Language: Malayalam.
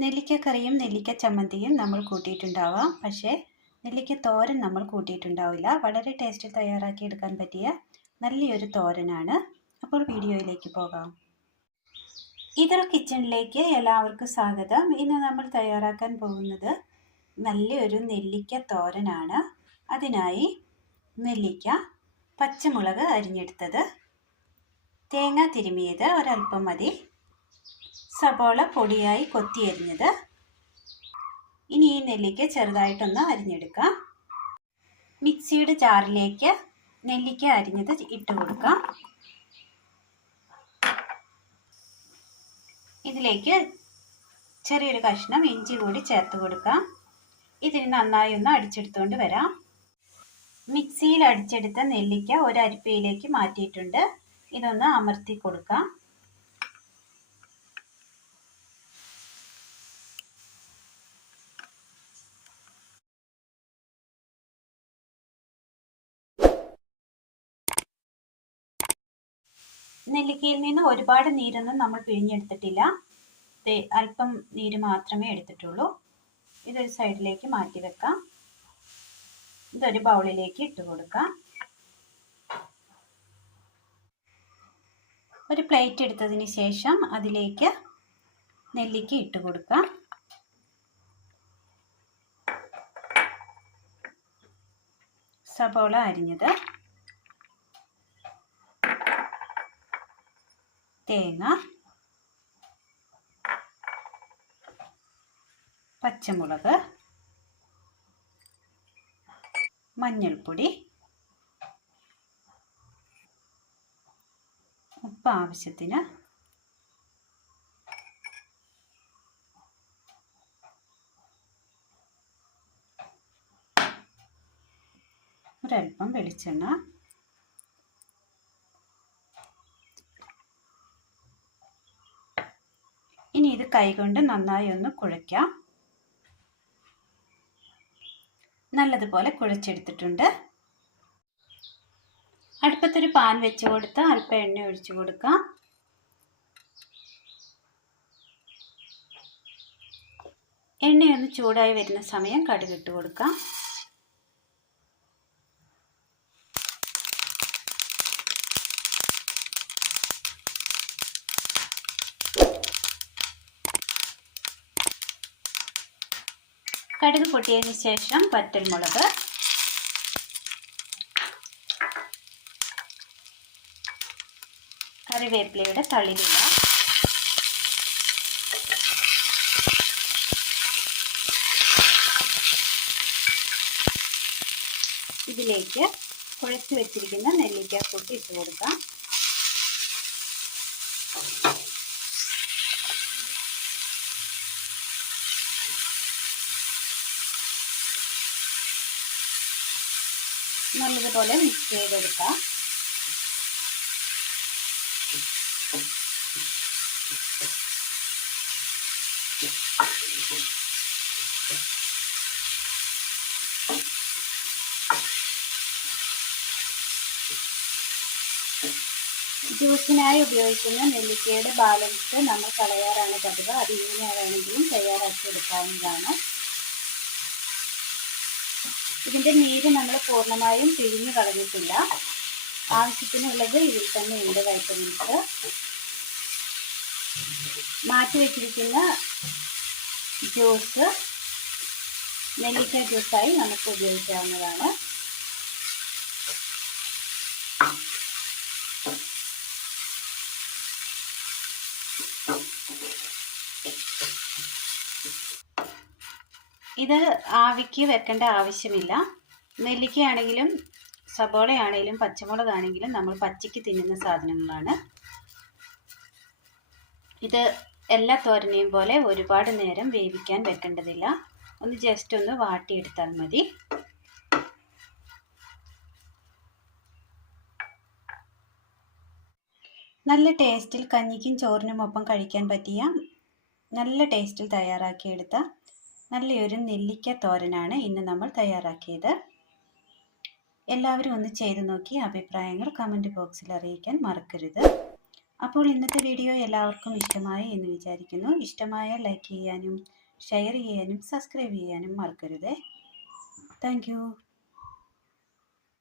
നെല്ലിക്കക്കറിയും നെല്ലിക്ക ചമ്മന്തിയും നമ്മൾ കൂട്ടിയിട്ടുണ്ടാവാം, പക്ഷേ നെല്ലിക്ക തോരൻ നമ്മൾ കൂട്ടിയിട്ടുണ്ടാവില്ല. വളരെ ടേസ്റ്റിൽ തയ്യാറാക്കി എടുക്കാൻ പറ്റിയ നല്ലൊരു തോരനാണ്. അപ്പോൾ വീഡിയോയിലേക്ക് പോകാം. ഇതൾ കിച്ചണിലേക്ക് എല്ലാവർക്കും സ്വാഗതം. ഇന്ന് നമ്മൾ തയ്യാറാക്കാൻ പോകുന്നത് നല്ലൊരു നെല്ലിക്ക തോരനാണ്. അതിനായി നെല്ലിക്ക, പച്ചമുളക് അരിഞ്ഞെടുത്തത്, തേങ്ങ തിരുമിയത് ഒരല്പം മതി, സബോള പൊടിയായി കൊത്തിയരിഞ്ഞത്. ഇനി ഈ നെല്ലിക്ക ചെറുതായിട്ടൊന്ന് അരിഞ്ഞെടുക്കാം. മിക്സിയുടെ ജാറിലേക്ക് നെല്ലിക്ക അരിഞ്ഞത് ഇട്ട് കൊടുക്കാം. ഇതിലേക്ക് ചെറിയൊരു കഷ്ണം ഇഞ്ചി കൂടി ചേർത്ത് കൊടുക്കാം. ഇതിന് നന്നായി ഒന്ന് അടിച്ചെടുത്തുകൊണ്ട് വരാം. മിക്സിയിൽ അടിച്ചെടുത്ത നെല്ലിക്ക ഒരു അരിപ്പയിലേക്ക് മാറ്റിയിട്ടുണ്ട്. ഇതൊന്ന് അമർത്തി കൊടുക്കാം. നെല്ലിക്കയിൽ നിന്ന് ഒരുപാട് നീരൊന്നും നമ്മൾ പിഴിഞ്ഞെടുത്തിട്ടില്ല. അല്പം നീര് മാത്രമേ എടുത്തിട്ടുള്ളൂ. ഇതൊരു സൈഡിലേക്ക് മാറ്റി വെക്കാം. ഇതൊരു ബൗളിലേക്ക് ഇട്ട് കൊടുക്കാം. ഒരു പ്ലേറ്റ് എടുത്തതിന് ശേഷം അതിലേക്ക് നെല്ലിക്ക ഇട്ട് കൊടുക്കാം. സബോള അരിഞ്ഞത്, തേങ്ങ, പച്ചമുളക്, മഞ്ഞൾപ്പൊടി, ഉപ്പ് ആവശ്യത്തിന്, ഒരൽപ്പം വെളിച്ചെണ്ണ, ഇനി ഇത് കൈകൊണ്ട് നന്നായി ഒന്ന് കുഴയ്ക്കാം. നല്ലതുപോലെ കുഴച്ചെടുത്തിട്ടുണ്ട്. അടുപ്പത്തൊരു പാൻ വെച്ച് കൊടുത്ത് അല്പം എണ്ണ ഒഴിച്ചു കൊടുക്കാം. എണ്ണയൊന്ന് ചൂടായി വരുന്ന സമയം കടുക് ഇട്ട് കൊടുക്കാം. കടുക് പൊട്ടിയതിന് ശേഷം വറ്റൽമുളക്, കറിവേപ്പിലയുടെ തളിരില, ഇതിലേക്ക് കുഴച്ച് വെച്ചിരിക്കുന്ന നെല്ലിക്ക കൂട്ടി ഇട്ട് കൊടുക്കാം. നല്ലതുപോലെ മിക്സ് ചെയ്തെടുക്കാം. ജ്യൂസിനായി ഉപയോഗിക്കുന്ന നെല്ലിക്കയുടെ ബാലൻസ് നമ്മൾ കളയാറാണ് പതിവ്. അത് ഇങ്ങനെ വേണമെങ്കിലും തയ്യാറാക്കി എടുക്കാവുന്നതാണ്. ഇതിൻ്റെ നീര് നമ്മൾ പൂർണ്ണമായും പിഴിഞ്ഞു കളഞ്ഞിട്ടില്ല. ആവശ്യത്തിനുള്ളത് ഇതിൽ തന്നെ ഉണ്ട്. വൈറ്റമിൻസ് മാറ്റി വെച്ചിരിക്കുന്ന ജ്യൂസ് നെല്ലിക്ക ജ്യൂസായി നമുക്ക് ഉപയോഗിക്കാവുന്നതാണ്. ഇത് ആവിക്ക് വെക്കേണ്ട ആവശ്യമില്ല. നെല്ലിക്കയാണെങ്കിലും സബോളയാണെങ്കിലും പച്ചമുളകാണെങ്കിലും നമ്മൾ പച്ചയ്ക്ക് തിന്നുന്ന സാധനങ്ങളാണ്. ഇത് എല്ലാ തോരനെയും പോലെ ഒരുപാട് നേരം വേവിക്കാൻ വെക്കേണ്ടതില്ല. ഒന്ന് ജസ്റ്റ് ഒന്ന് വാട്ടിയെടുത്താൽ മതി. നല്ല ടേസ്റ്റിൽ കഞ്ഞിക്കും ചോറിനുമൊപ്പം കഴിക്കാൻ പറ്റിയ നല്ല ടേസ്റ്റിൽ തയ്യാറാക്കിയെടുത്ത നല്ലൊരു നെല്ലിക്ക തോരനാണ് ഇന്ന് നമ്മൾ തയ്യാറാക്കിയത്. എല്ലാവരും ഒന്ന് ചെയ്തു നോക്കി അഭിപ്രായങ്ങൾ കമൻറ്റ് ബോക്സിൽ അറിയിക്കാൻ മറക്കരുത്. അപ്പോൾ ഇന്നത്തെ വീഡിയോ എല്ലാവർക്കും ഇഷ്ടമായി എന്ന് വിചാരിക്കുന്നു. ഇഷ്ടമായാൽ ലൈക്ക് ചെയ്യാനും ഷെയർ ചെയ്യാനും സബ്സ്ക്രൈബ് ചെയ്യാനും മറക്കരുത്. താങ്ക്